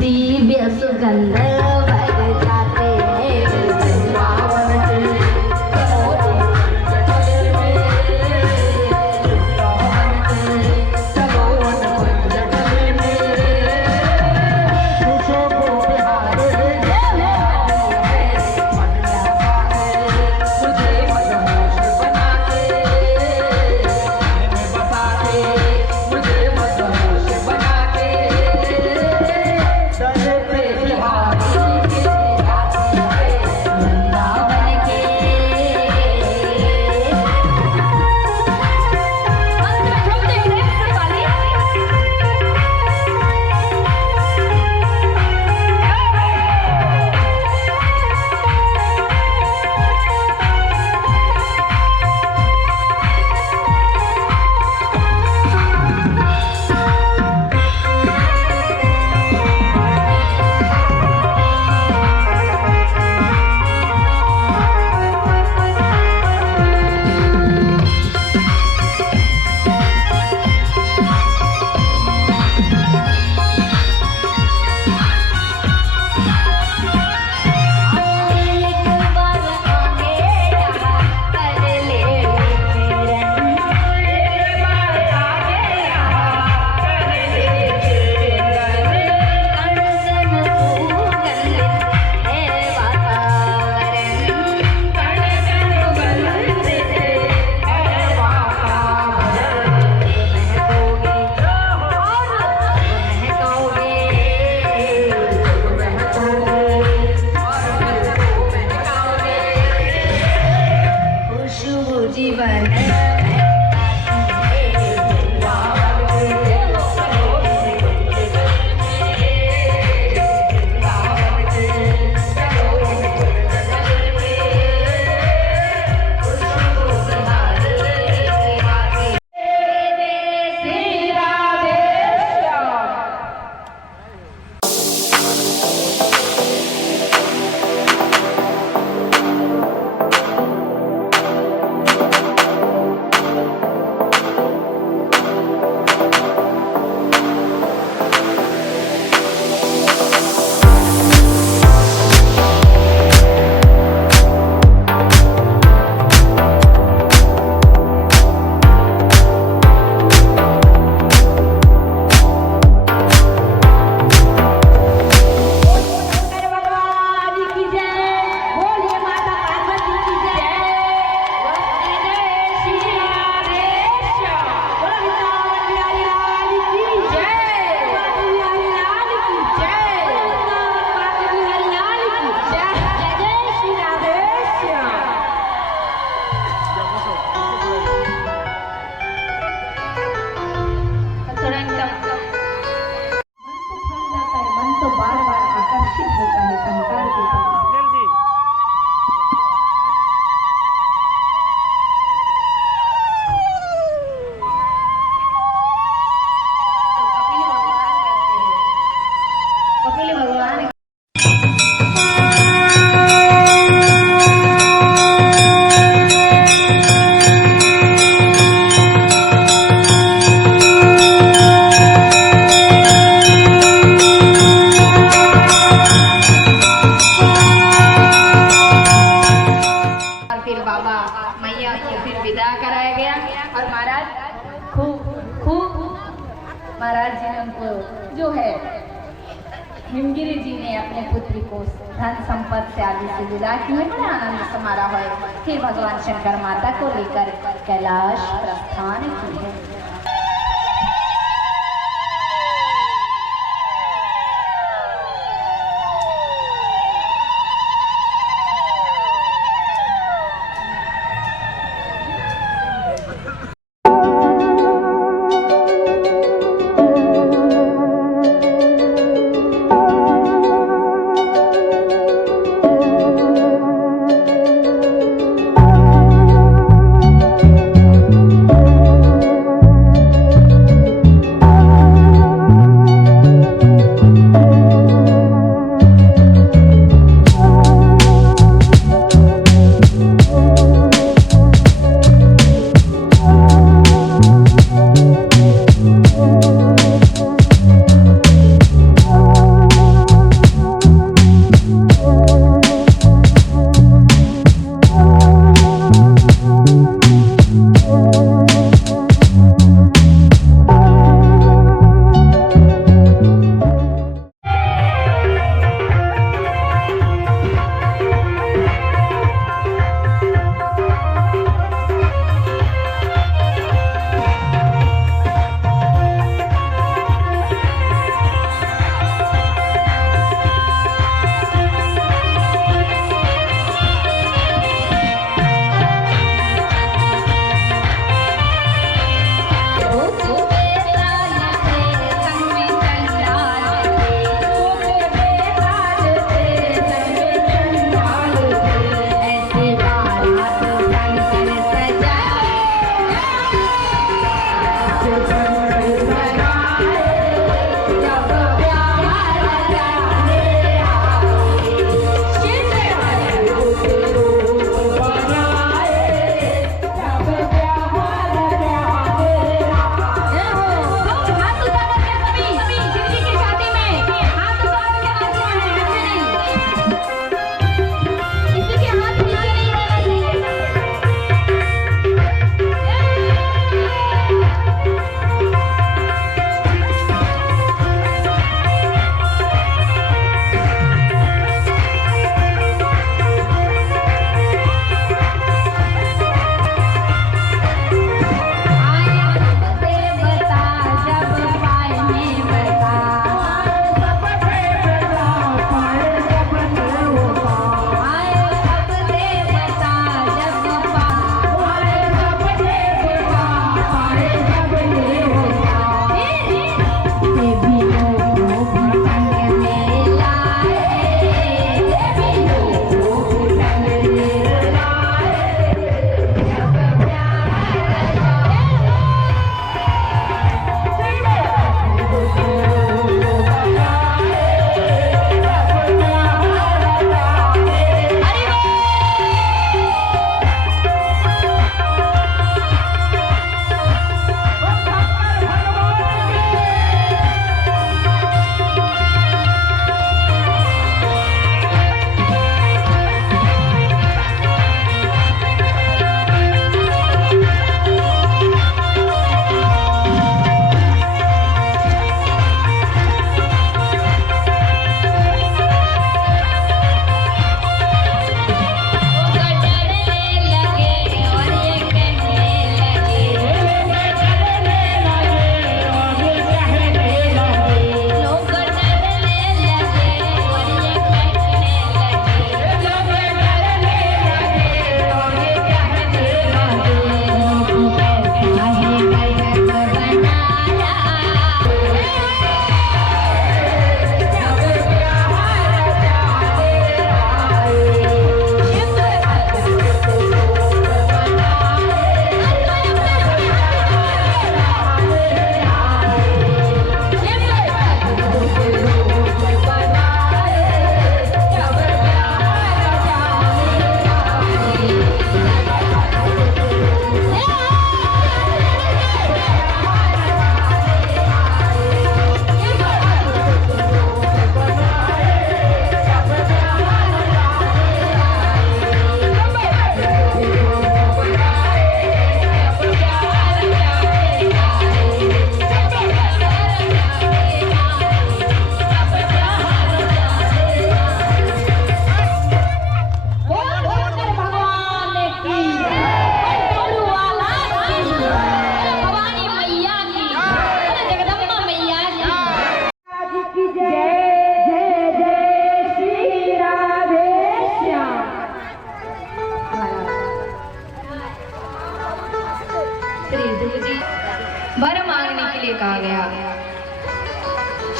दिव्य सुगंध भर जाते महाराज जी ने उनको जो है हिमगिरी जी ने अपने पुत्री को धन संपत्ति से आदि से विदा किए। बड़ा आनंद समारोह है। फिर भगवान शंकर माता को लेकर कैलाश प्रस्थान किए।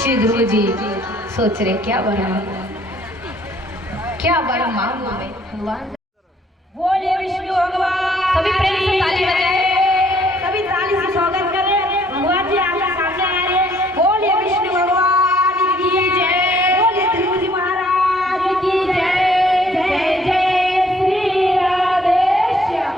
श्री ध्रुव जी सोच रहे क्या बड़ा मांगू मैं भगवान। बोले विष्णु भगवान। सभी प्रेम से ताली बजाएं, सभी ताली से स्वागत करें। भगवान जी आगे सामने आ रहे हैं। बोले विष्णु भगवान की जय, बोले ध्रुव जी महाराज की जय। जय जय Shri Radheshyam.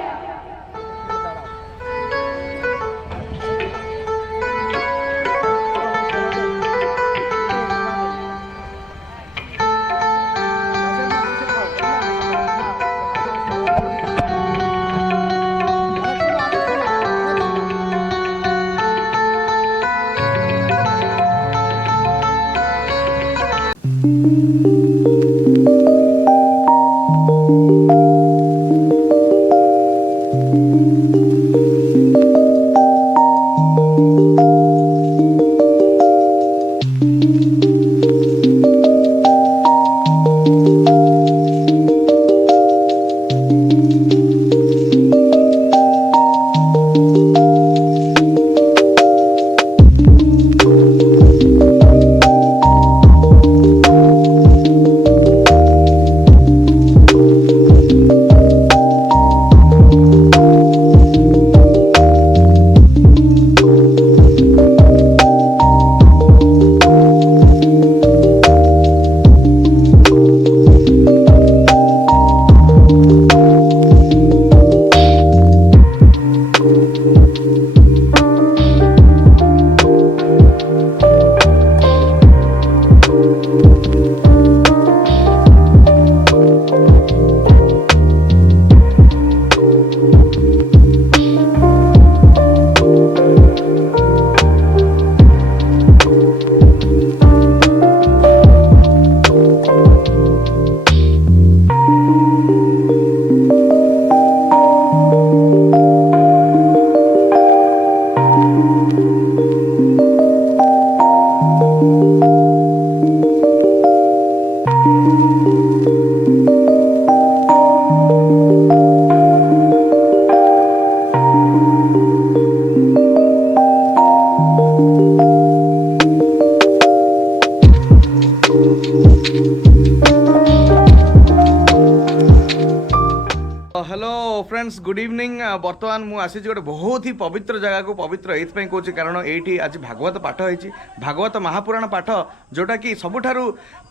Hello friends good evening बर्तमान मु आसी गोटे बहुत ही पवित्र जगह को पवित्र ये कौच कारण ये आज भागवत पाठ होती भागवत महापुराण पाठ जोटा कि सबुठारु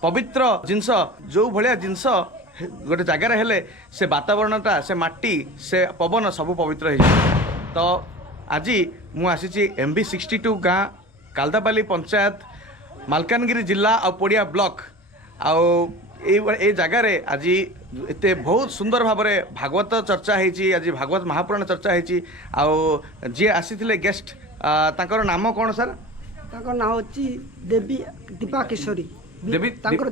पवित्र जिनस जो भाया जिनस गोटे जगार हेले से वातावरणटा से माटी से पवन सब पवित्र हो तो आज मु आसी M.V-62 गाँ कालदापाली पंचायत मालकानगिरी जिला और पोड़िया ब्लॉक ए जगार आज एते बहुत सुंदर भाव में भागवत चर्चा होती आज भागवत महापुराण चर्चा होती जी आसी गेस्ट तांकर नाम कौन सर तांकर नाम होची देवी दीपा किशोरी देवी तांकर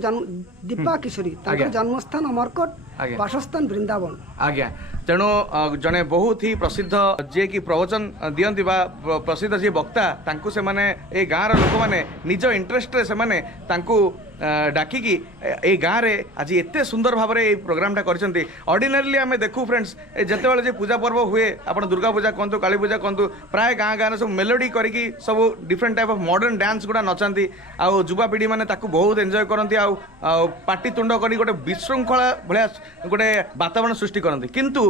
दीपा किशोरी तांकर जन्मस्थान अमरकोट वासस्थान वृंदावन आज्ञा तेणु जड़े बहुत ही प्रसिद्ध जे कि प्रवचन दियंती बा प्रसिद्ध जी वक्ता तांकु से माने ए गाँव लोक मैंने निज इंटरेस्ट रे से माने तांकु डाकिकी ए गाँव रे आज एते सुंदर भाव में प्रोग्रामटा करछंती ऑर्डिनरीली आमे देखू फ्रेंड्स जते बेले जे पूजा पर्व हुए आपण दुर्गा पूजा कहतु काली पूजा कहतु प्राय गाँ गाँव सब मेलोडी करिकी सब different type of modern dance गुड़ा नचांती आउ युवा पीढ़ी माने ताकू बहुत एंजॉय करती आउ पार्टी तुंड करी गोटे विशृंखला भाया गोटे वातावरण सृष्टि करती किंतु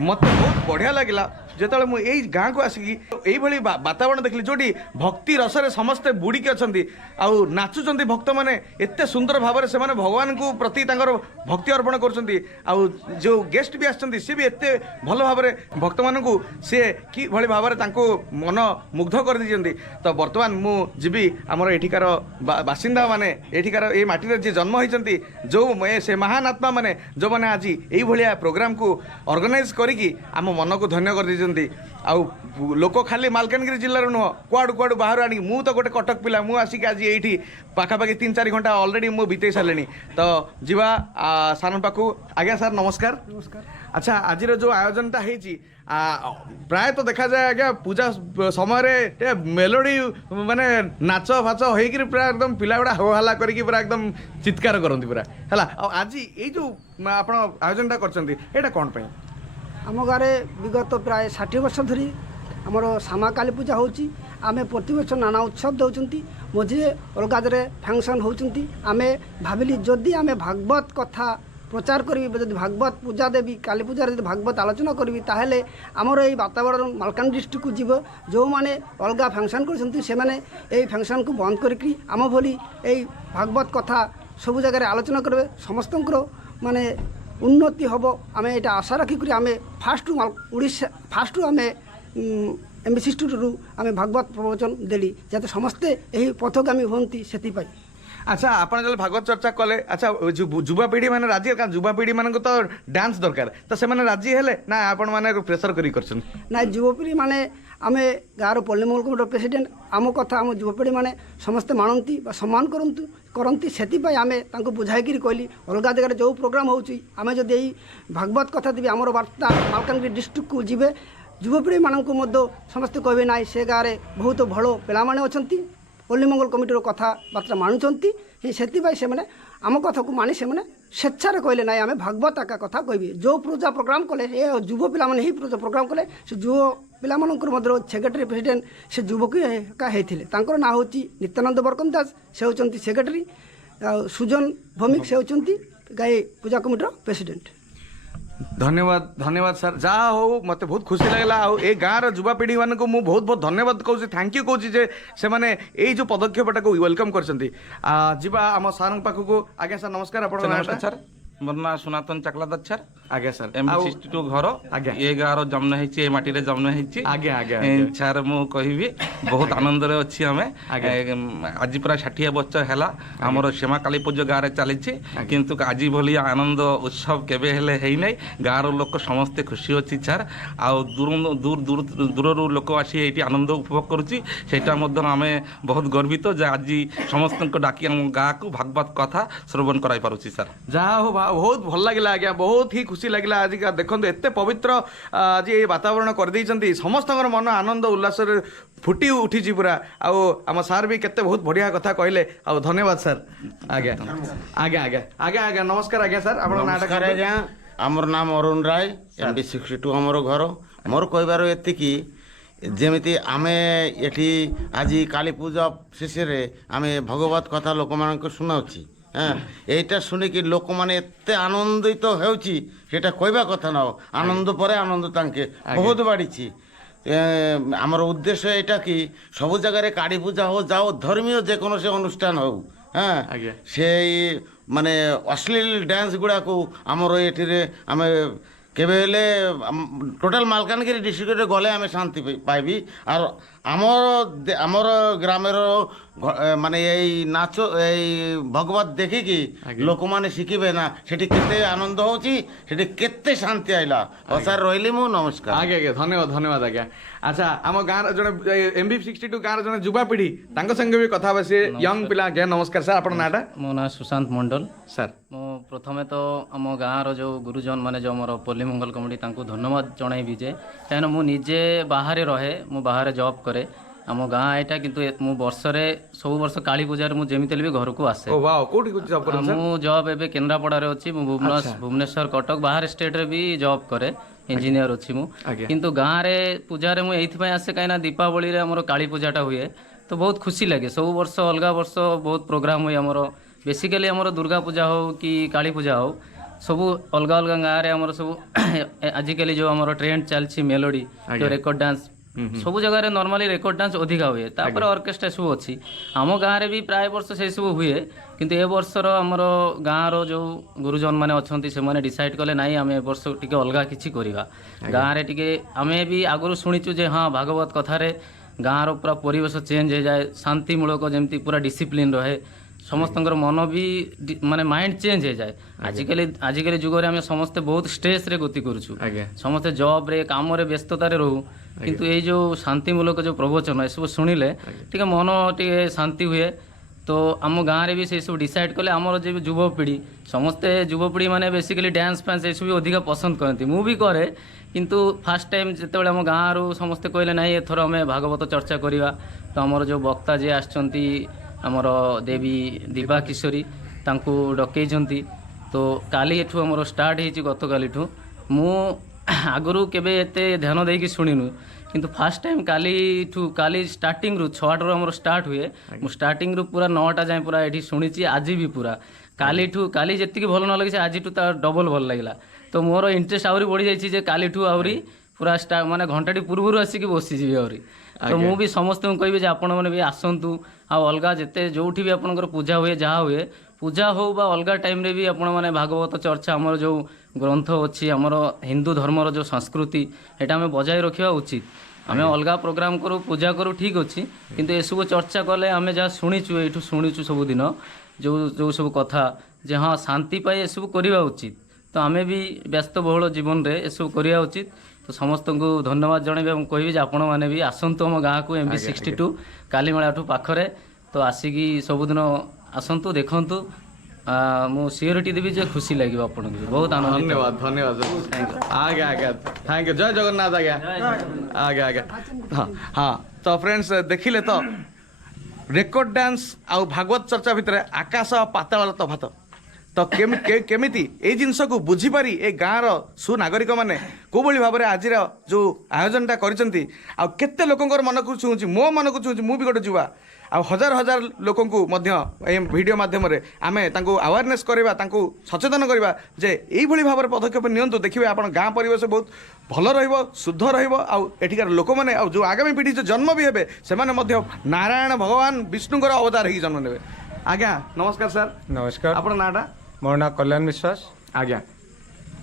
मत बहुत बढ़िया लगिला जेतले मु एई गाँ को आसिकी एई भली वातावरण देखली जोटी भक्ति रसरे समस्ते बुड़ीकी अच्छंती आउ नाचुचंती भक्त माने एते सुंदर भाव में से भगवान को प्रति तांकर भक्ति अर्पण करछंती आउ जो गेस्ट भी आछंती से भी एते भल भाव में भक्त मानकू से कि भली भाव में तांको मन मुग्ध कर दिजंती तो वर्तमान मु जीवी हमर एठिकार बासिंदा माने एठिकार ए माटी रे जे जन्म होइचंती जो से महान आत्मा माने जो माने आज एई भलिया प्रोग्राम को ऑर्गेनाइज करिकी आम मन को धन्य कर दिजंती आउ लोक खाली मालकानगिरी जिल्लार नुह कुआडू कुआडू बाहर आनी मु तो गोटे कटक पिला मु आसिक आज एठी पाखापाखि 3-4 घंटा ऑलरेडी मु बीते सारे तो जीवा सारन पाखु आज्ञा सर नमस्कार नमस्कार अच्छा आज जो आयोजनटा होती प्राय तो देखा जाए आज्ञा पूजा समय मेलोडी माने नाच फाच होकर पूरा एकदम पिला गुड़ा हो हल्ला करके पूरा एकदम चित्कार करती पूरा है आज ये जो आप आयोजनटा कर कौन पे आम गाँव विगत प्राय 60 वर्ष धरी आमर श्यामा काली पूजा होची आमे प्रतिवर्ष नाना उत्सव दौरान मझे अलग जगह फंक्शन होती आमे भाविली जदि आमे भागवत कथा प्रचार करी जब भागवत पूजा देवी काली पूजा जब भागवत आलोचना करी ताहले आमर ये वातावरण मालकानगिरी डिस्ट्रिक्ट को जीव जो मैंने अलग फंक्शन कर फंक्शन को बंद करी आम भली भागवत कथा सब जगह आलोचना करेंगे समस्त माने उन्नति हम आम ये आशा रखिक आम फास्ट ओडिशा फास्ट आम M.V-62 आम भागवत प्रवचन देली जाते समस्ते यही पथगामी हमें से। अच्छा आप जो भागवत चर्चा कले अच्छा युवापीढ़ी मैंने राजी युवापीढ़ी मान तो डांस दरकार तो से राजी हेले ना आपण मैंने प्रेसर करी ना युवापीढ़ी माने आम गाँव पल्ली मंगल कमिटी प्रेसिडेंट आम कथा आम युवापीढ़ी मैंने समस्ते मानती सम्मान करती से आम बुझाई कहली अलग जगह जो प्रोग्राम होमें जब यही भागवत कथा देवी आमर वार्ता मालकानगिरी डिस्ट्रिक्ट को जीवे युवापीढ़ी मानक समस्ते कहे ना से गाँव में बहुत भल पे अच्छा पल्ली मंगल कमिटर कथबार्ता मानुंट से आम कथा को मानी से स्वेच्छा कहले ना आम भागवत आका कथा कह जो पूजा प्रोग्राम कले युव पाने ही पूजा प्रोग्राम कले से युव पाकर सेक्रेटरी प्रेसिडेंट से युवक होते ना हूँ नित्यानंद बरकम दास से होती सेक्रेटरी सुजन भौमिक से होती गाई पूजा कमिटर प्रेसिडेंट। धन्यवाद धन्यवाद सर जहाँ हो मत बहुत खुशी लगला ए गाँव युवापीढ़ी मान को मुझे बहुत बहुत धन्यवाद कहूँ थैंक यू कहूँ जे से मैंने यही जो पदक्षेपटा को वेलकम कर आम सार पाखक आज्ञा सर नमस्कार आप सर मोर ना सनातन चकलादत सर आज्ञा सर M.V-62 घर आज्ञा ये गाँव जन्म होती माटी जन्म होती आज्ञा आज्ञा सर मु कहि बहुत आनंद अच्छी आम आज पूरा 60 वर्ष है आमर श्यामा काली पूजा गाँव में चली किंतु आज भली आनंद उत्सव केबे हेले है नहीं गाँव लोक समस्ते खुशी अच्छी सर आउ दूर दूर दूर दूर लोक आसी ये आनंद उपभोग करुँचा आम बहुत गर्वित जे आज समस्त डाकी आम गाँ को भागवत कथा श्रवण कराई पारुछि सर जहाँ हो बहुत भल लगे आज्ञा बहुत ही खुशी लगे आज देखो एत पवित्र आज ये वातावरण कर समस्त मन आनंद उल्लास फुटी उठी पूरा आम सार भी केते बहुत बढ़िया कथा कहले धन्यवाद सर आज्ञा आज्ञा आज्ञा आज्ञा आज्ञा नमस्कार आज्ञा सर नमस्कार आज्ञा आमर नाम अरुण राय M.V-62 आमर घर मोर कहबार एतिकी जेमिति आमे एठी आज काली पूजा शेष आम भगवत कथा लोक मान शुणाऊँ हाँ यहीटा शुणिकी लोक मैंने एत आनंदित होटा कहवा कथा ना आनंद पर आनंद तांके बहुत बाढ़ी आमर उद्देश्य यहाँ कि सब जगह काली पूजा हो जाओ धर्मीय जेकोसी अनुष्ठान हो हाँ से माने अश्लील डांस गुड़ा को आमर ये आम केबेले टोटाल मालकानगिरी डिस्ट्रिक्ट गले आम शांति पाइबी और आमर ग्रामेर माने यही नाच यही भगवत देखिकी लोक मैंने शिखे ना सेठी केते आनंद होची सेठी केते शांति आइला सर रही मु नमस्कार आज्ञा आज्ञा धन्यवाद धन्यवाद आज्ञा अच्छा आम गाँव जड़े M.V-62 गाँव जड़े युवापीढ़ी संगे भी कथा से यंग पिला आज्ञा नमस्कार सर आपन नाटा मो ना सुशांत मंडल सर मो प्रथमे तो आम गाँव जो गुरुजन माने जो मोर पल्ली मंगल कमिटी धन्यवाद जनइबी जे कहीं मु निजे बाहर रहे मु बाहर जॉब करे आम गाँ यहाँ किंतु मु वर्षरे सब वर्ष काली पूजार मुझे भी घर को आसे मु जॉब एबे केन्द्रापड़ा अच्छी भुवनेश्वर कटक बाहर स्टेट रे भी जॉब करे इंजीनियर अच्छी मु किंतु गाँव में पूजा रे मुझे आसे कहीं दीपावली रे हमर काली पूजाटा हुए तो बहुत खुशी लगे सब वर्ष अलग वर्ष बहुत प्रोग्राम हुए आमर बेसिकली आमर दुर्गा पूजा हो कि काली पूजा हो सब अलग अलग गाँव में आमर सब आजिकल जो आमर ट्रेंड चलती मेलोडी जो रेकर्ड डांस सब जगह नॉर्मली रेकर्ड डांस अधिका हुए तापर ऑर्केस्ट्रा सब अच्छी आम गाँव भी प्राय वर्ष से सब हुए किंतु ए वर्षर आमर गाँव जो गुरुजन मैंने अच्छा से डिसाइड कले ना आम ए वर्ष टी अलग किसी करवा गाँव में टी आम भी आगु शुणीचु जे हाँ भागवत कथार गाँव पूरा परिवेश चेंज हो जाए शांतिमूलक जमी पूरा डिसिप्लिन रहे समस्त मन भी माने माइंड चेंज हो जाए आजिकल जुगरे आम समस्ते बहुत स्ट्रेस रे गति करुचु समस्ते जॉब रे काम रे व्यस्ततार रहू किंतु ये जो शांतिमूलक जो प्रवचन है सब शुणिले टे मन टे शांति हुए तो आम गाँव में भी से सब डिसाइड कले आमर जो युवपीढ़ी समस्ते युवपीढ़ी माने बेसिकली डांस फैंस ये सब अधिक पसंद करती मु भी करे किंतु फास्ट टाइम जिते आम गाँव रू समस्ते कहले ना एथर आम भागवत चर्चा करवा तो आमर जो वक्ता जी आसचंती आमर देवी दीपा किशोरी तांकू डकई तो काली एठू आमर स्टार्ट होती गत काली मु आगु केबे एते ध्यान देकी शुणिनु किंतु फास्ट टाइम काली स्टार्टिंग रु 6 आम स्टार्ट हुए मु स्टार्टिंग रु पूरा 9टा जाए पूरा ये शुणी आज भी पूरा काली जी भल न लगे आज डबल भल लगे तो मोर इंटरेस्ट आहरी बढ़ी जाइए काली आहरी पूरा माने घंटाटी पूर्व आसिक बसीजी आहरी तो मु भी समस्त कहि जे आपण मैंने भी आसतु अलग जिते जो भी आपंकर पूजा हुए जहाँ हुए पूजा हो बा अलग टाइम रे भी आपण माने भागवत चर्चा आमर जो ग्रंथ अच्छी आमर हिंदू धर्मर जो संस्कृति एटा हमें बजाय रखा उचित आम अलग प्रोग्राम करूँ पूजा करूँ ठीक अच्छी किंतु ये सब चर्चा कले आम जहाँ शुणीचु ये शुणीचु सबुदिन जो जो सब कथा जे हाँ शांति पाई ये सब करवा उचित तो आम भी व्यस्त बहुल जीवन में ये सब करवा उचित तो समस्त को धन्यवाद जनइबे कहि आपण मैंने भी आसतु आम गाँव को MV-62 कालीमेला पाखरे तो आसिकी सबुदिन आसतु देखु मु सियोरिटी देवी जो खुशी लगे आपको बहुत आनंद धन्यवाद धन्यवाद आगे आगे थैंक यू जय जगन्नाथ आज्ञा आगे आगे हाँ हाँ तो फ्रेंड्स देखिले तो रेकर्ड डांस आउ भागवत चर्चा भितर आकाश पाताल तफात तो केमिति ए जिनस को बुझीपारी ए गाँव सुनागरिक मैंने कोभली भाव में आज जो आयोजनटा करिसेंती आ केते लोकंकर मन को छुँची मो मन को छुँची मु भी गोटे जुआ आ हजार हजार लोकों को वीडियो माध्यम आमे तांको अवेयरनेस करवा तांको सचेतन करवा जे एई भली भाव में पदक्षेप नियंतु देखिए आपण गाँ परिवेश बहुत भल रहिबो शुद्ध रहिबो आ एठिकार लोक माने आ जो आगामी पीढ़ी जो जन्म भी हेबे से माने मध्य नारायण भगवान विष्णुकर अवतार ही जन्म नेबे। आज्ञा नमस्कार सर। नमस्कार। आपण नाटा मोर ना कल्याण विश्वास। आज्ञा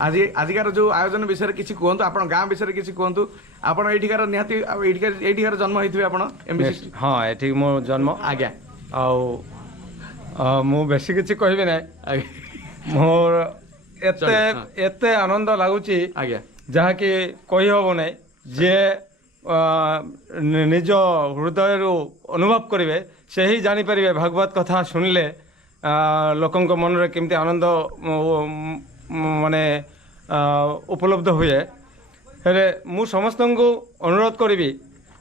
आज आजिकार जो आयोजन विषय किसी कहतु आप गाँ विषय किसी कहतु आप एठिकार निहाती एठिकार जन्म होइथिबे आपण MV-62 हाँ एठी मो जन्म आज्ञा आउ मु बेसी किछि कहबे नै मोर एते आनंद लागुची आज्ञा जहा कि कहि हबो नै जे निज हृदय अनुभव करिवे से ही जानि परिबे भागवत कथा सुनले लोकंक मन रे केमती आनंद माने उपलब्ध हुए हेले मु समस्त को अनुरोध करी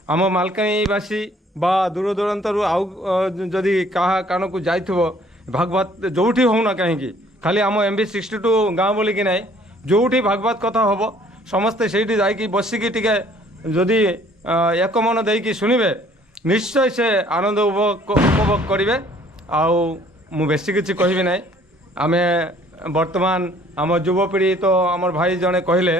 आम मालकानगीवासी बा दूर दूरांतर आउ जदि क्या कान को जाइथबो भागवत जोठी होना कहीं खाली आम MV-62 गाँव बोली कि नहीं जोठी भागवत कथा हम समस्ते से जाकि बसिकी टिके जदि एक मन देकी शुणवे निश्चय से आनंद उपभोग करेंगे आउ मु बेसी किसी कहबी ना आम वर्तमान आम युवपीढ़ी तो आम भाई जड़े कहले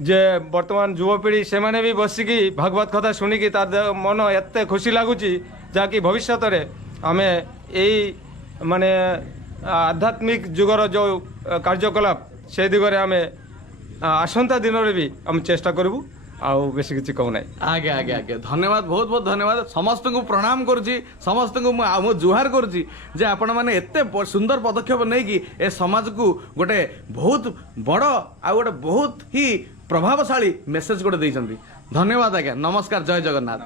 जे वर्तमान युवपीढ़ी से माने भी बसिकी भागवत कथा शुणिकी तार मन एत खुशी लगुच जहाँकि भविष्य में आम यही माने आध्यात्मिक जुगर जो कार्यकलाप से दिगरे आम आसंता दिन में भी आम चेष्टा करूँ आउ बेसी किसी कहूना। आगे आगे आगे धन्यवाद बहुत बहुत धन्यवाद समस्त को प्रणाम करुच्ची समस्त को मो जुहार करुच्ची जे आपण मैंने एत सुंदर पदक्षेप नहीं कि ए समाज को गोटे बहुत बड़ आ गोटे बहुत ही प्रभावशाली मेसेज गोटे देइछंती। धन्यवाद आज्ञा नमस्कार जय जगन्नाथ।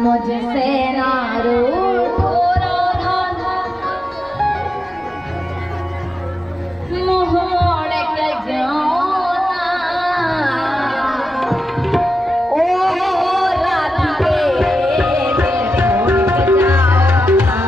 मुझसे ना रूठो राधा मुँह मोड़ के जाओ ना ओ राधा के दिल छोड़ के जाओ ना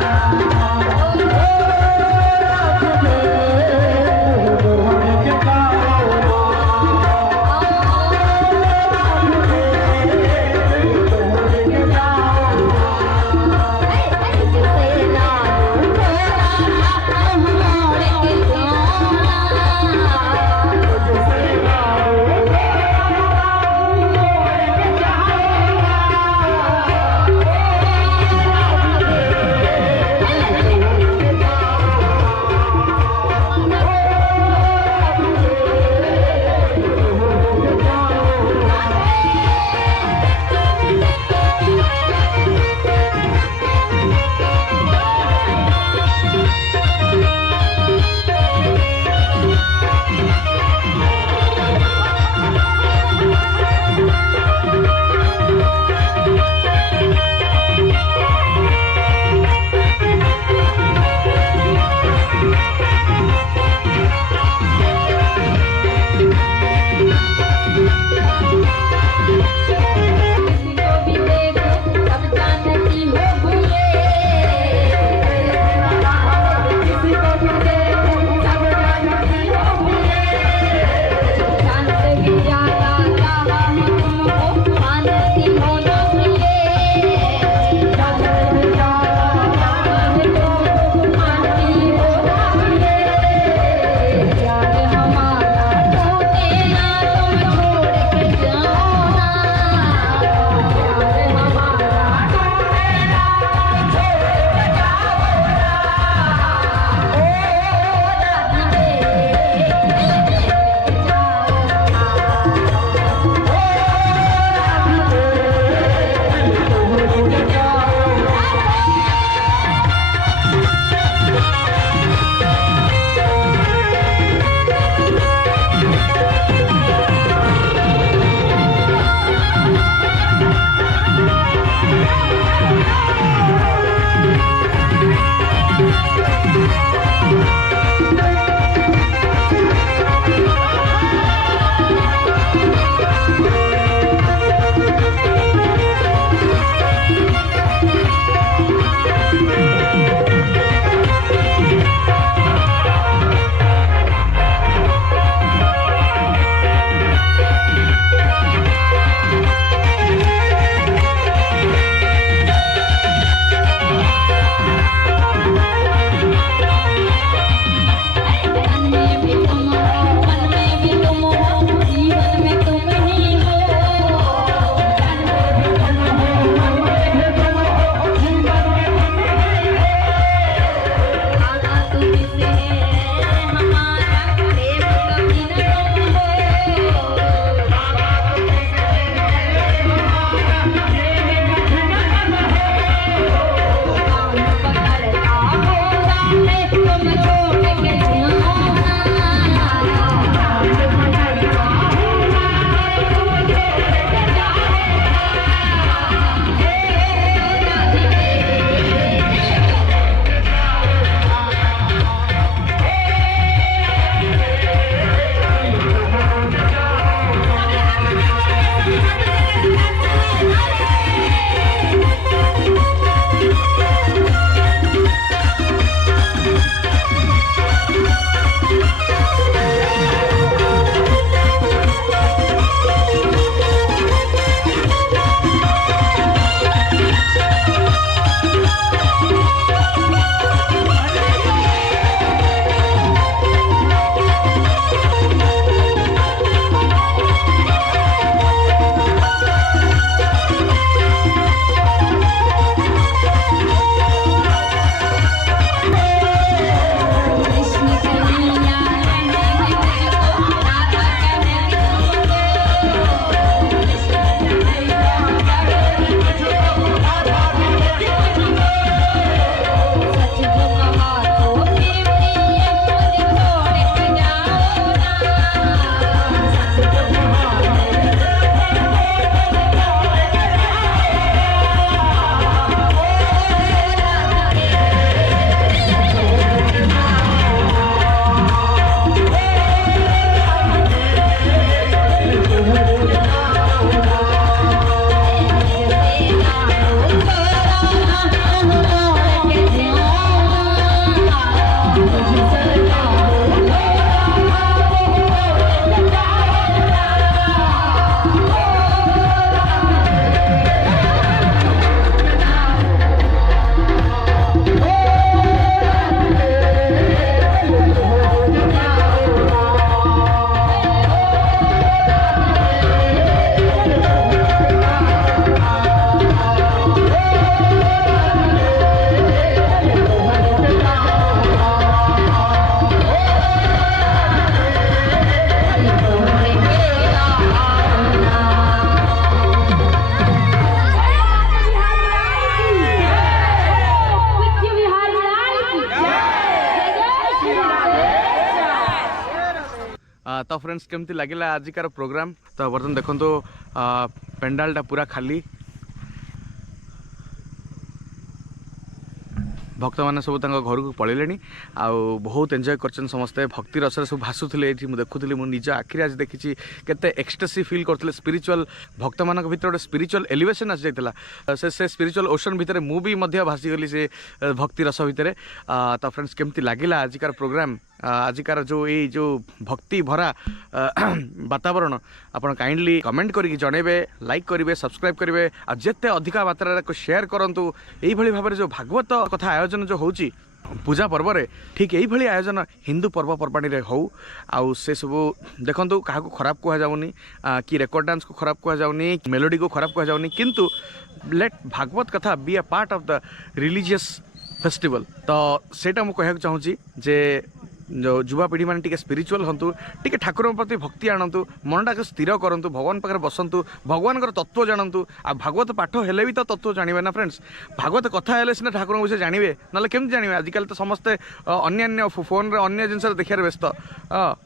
फ्रेंड्स केमती लगिला आजिकार प्रोग्राम तो बर्तमान देखो पेंडालटा पूरा खाली भक्त मैंने सब घर को पलैले आउ बहुत एंजॉय कर समस्ते भक्ति रसरे सब भासुले ये देखुली मुझे निज आखिरी आज देखी केते एक्सटेसी फील करते स्पिरिचुअल भक्त मान भर गोटे स्पिरिचुअल एलिवेशन आसी जाता से स्पिरिचुअल ओशन भितर मुझे भासीगली से भक्ति रस भितर तो फ्रेंड्स केमती लगिला आजिकार प्रोग्राम आजिकार जो भक्ति भरा वातावरण आपन काइंडली कमेंट करके जनइबे लाइक करेंगे सब्सक्राइब करेंगे आ जिते अधिका मात्रा शेयर करूँ यही भाव में जो भागवत कथा आयोजन जो होची पूजा पर्व रे ठीक यही भाई आयोजन हिंदू पर्वपर्वाणी हो आउ से सब देखो क्या खराब कह जाऊनी कि रेकर्ड डांस को खराब कह जाऊनी मेलोडी को खराब कह जाऊनी किंतु लेट भागवत कथा be a part of the religious festival तो सेटा मु कहक चाहूँगी जे जो युवापीढ़ी मैंने टी स्पिरिचुअल हूँ टी ठाकुर प्रति भक्ति आणतु मनटा को स्थिर करूँ भगवान पाखे बसतु भगवान तत्व जानतु आ भागवत पाठ हेले भी तो तत्व जानवे ना फ्रेंड्स भागवत कथा हेले सिना ठाकुर विषय जानवे ना केमती जानवे आजिकल तो समस्ते अन्य फोन रे अन्य जिनस देखा व्यस्त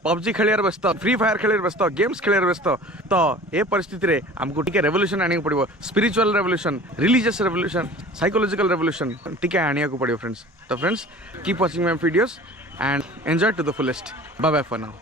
पबजी खेलियार व्यस्त फ्री फायर खेलियार व्यस्त गेम्स खेलियार व्यस्त तो ये परिस्थिति रे हमको टी रेवोल्यूशन आने पड़ो spiritual revolution religious revolution psychological revolution T आने पड़ो फ्रेंड्स तो friends keep watching my videos and enjoy to the fullest. Bye bye for now.